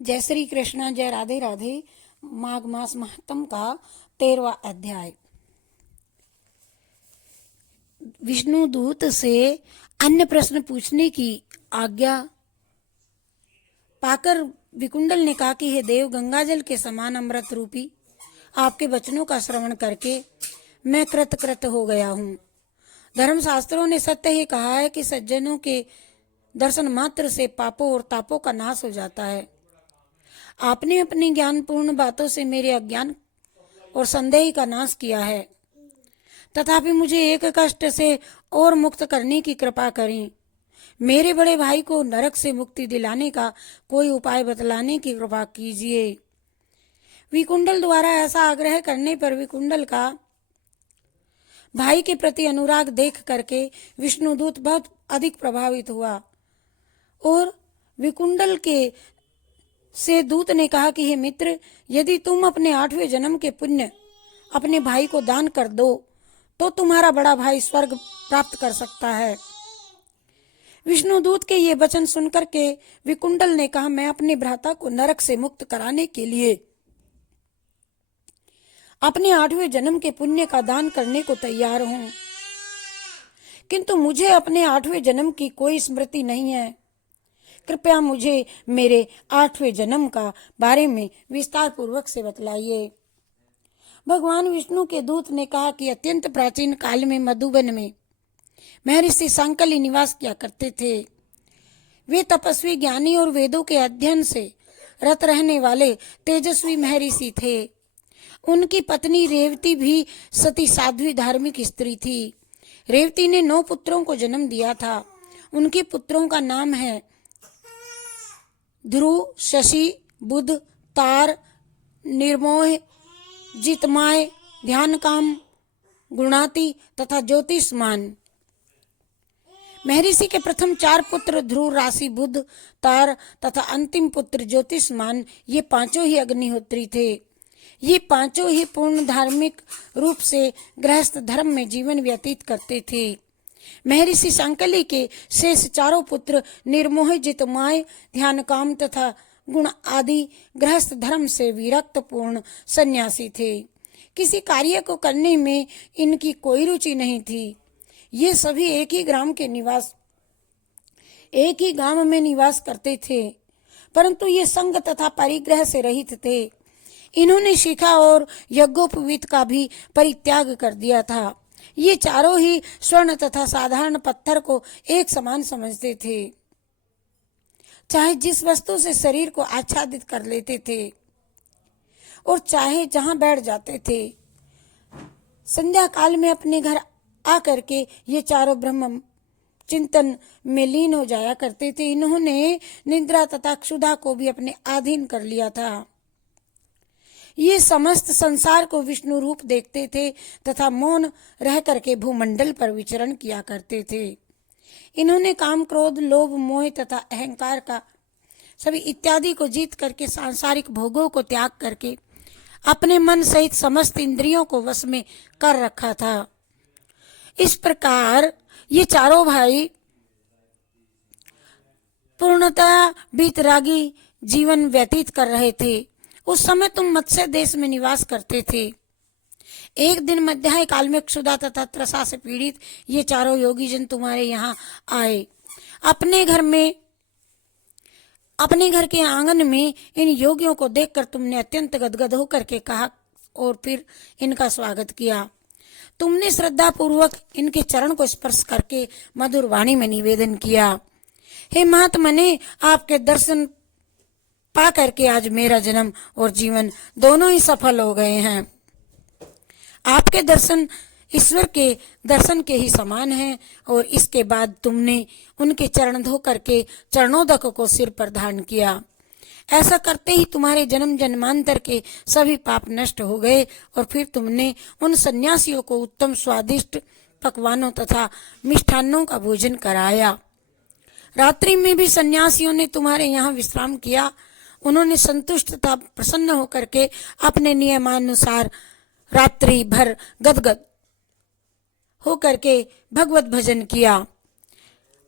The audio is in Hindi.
जय श्री कृष्णा, जय राधे राधे। माघ मास महात्म का 13वां अध्याय। विष्णु दूत से अन्य प्रश्न पूछने की आज्ञा पाकर विकुंडल ने कहा कि हे देव, गंगाजल के समान अमृत रूपी आपके वचनों का श्रवण करके मैं कृतकृत हो गया हूँ। धर्मशास्त्रों ने सत्य ही कहा है कि सज्जनों के दर्शन मात्र से पापों और तापों का नाश हो जाता है। आपने अपनी ज्ञानपूर्ण बातों से मेरे अज्ञान और संदेह का नाश किया है, तथापि मुझे एक कष्ट से और मुक्त करने की कृपा करें। मेरे बड़े भाई को नरक से मुक्ति दिलाने का कोई उपाय बतलाने की कृपा कीजिए। विकुंडल द्वारा ऐसा आग्रह करने पर विकुंडल का भाई के प्रति अनुराग देख करके विष्णुदूत बहुत अधिक प्रभावित हुआ और विकुंडल के से दूत ने कहा कि हे मित्र, यदि तुम अपने 8वें जन्म के पुण्य अपने भाई को दान कर दो तो तुम्हारा बड़ा भाई स्वर्ग प्राप्त कर सकता है। विष्णुदूत के ये वचन सुनकर के विकुंडल ने कहा, मैं अपने भ्राता को नरक से मुक्त कराने के लिए अपने 8वें जन्म के पुण्य का दान करने को तैयार हूं, किंतु मुझे अपने 8वें जन्म की कोई स्मृति नहीं है। कृपया मुझे मेरे 8वें जन्म का बारे में विस्तार पूर्वक से बतलाइए। भगवान विष्णु के दूत ने कहा कि अत्यंत प्राचीन काल में मधुबन में महर्षि सांकली निवास किया करते थे। वे तपस्वी, ज्ञानी और वेदों के अध्ययन से रत रहने वाले तेजस्वी महर्षि थे। उनकी पत्नी रेवती भी सती साध्वी धार्मिक स्त्री थी। रेवती ने 9 पुत्रों को जन्म दिया था। उनके पुत्रों का नाम है ध्रुव, शशि, बुध, तार, निर्मोह, जितमाय, ध्यानकाम, गुणाति तथा ज्योतिष्मान। महर्षि के प्रथम 4 पुत्र ध्रुव, राशि, बुध, तार तथा अंतिम पुत्र ज्योतिष्मान, ये पांचों ही अग्निहोत्री थे। ये पांचों ही पूर्ण धार्मिक रूप से गृहस्थ धर्म में जीवन व्यतीत करते थे। महर्षि सांकली के शेष 4 पुत्र निर्मोह, जितमाय, ध्यानकाम तथा गुण आदि गृहस्थ धर्म से विरक्त पूर्ण सन्यासी थे। किसी कार्य को करने में इनकी कोई रुचि नहीं थी। ये सभी एक ही गांव में निवास करते थे, परंतु ये संग तथा परिग्रह से रहित थे। इन्होंने शिखा और यज्ञोपवीत का भी परित्याग कर दिया था। ये चारों ही स्वर्ण तथा साधारण पत्थर को एक समान समझते थे, चाहे जिस वस्तु से शरीर को आच्छादित कर लेते थे और चाहे जहां बैठ जाते थे। संध्या काल में अपने घर आकर के ये चारों ब्रह्म चिंतन में लीन हो जाया करते थे। इन्होंने निद्रा तथा क्षुधा को भी अपने अधीन कर लिया था। ये समस्त संसार को विष्णु रूप देखते थे तथा मौन रह करके भूमंडल पर विचरण किया करते थे। इन्होंने काम, क्रोध, लोभ, मोह तथा अहंकार का सभी इत्यादि को जीत करके सांसारिक भोगों को त्याग करके अपने मन सहित समस्त इंद्रियों को वश में कर रखा था। इस प्रकार ये चारों भाई पूर्णतः बीतरागी जीवन व्यतीत कर रहे थे। उस समय तुम मत्स्य देश में निवास करते थे। एक दिन मध्याह्न काल में क्षुधा तथा त्रसा से पीड़ित ये चारों योगी जन तुम्हारे यहाँ आए। अपने घर के आंगन में इन योगियों को देखकर तुमने अत्यंत गदगद होकर के कहा और फिर इनका स्वागत किया। तुमने श्रद्धा पूर्वक इनके चरण को स्पर्श करके मधुर वाणी में निवेदन किया, हे महात्मने, आपके दर्शन पा करके आज मेरा जन्म और जीवन दोनों ही सफल हो गए हैं। आपके दर्शन ईश्वर के दर्शन के ही समान हैं। और इसके बाद तुमने उनके चरण धो करके चरणोदक को सिर पर धारण किया। ऐसा करते ही तुम्हारे जन्म जन्मांतर के सभी पाप नष्ट हो गए और फिर तुमने उन सन्यासियों को उत्तम स्वादिष्ट पकवानों तथा मिष्ठान्नों का भोजन कराया। रात्रि में भी सन्यासियों ने तुम्हारे यहाँ विश्राम किया। उन्होंने संतुष्ट तथा प्रसन्न होकर के अपने नियमानुसार रात्रि भर गदगद होकर के भगवत भजन किया।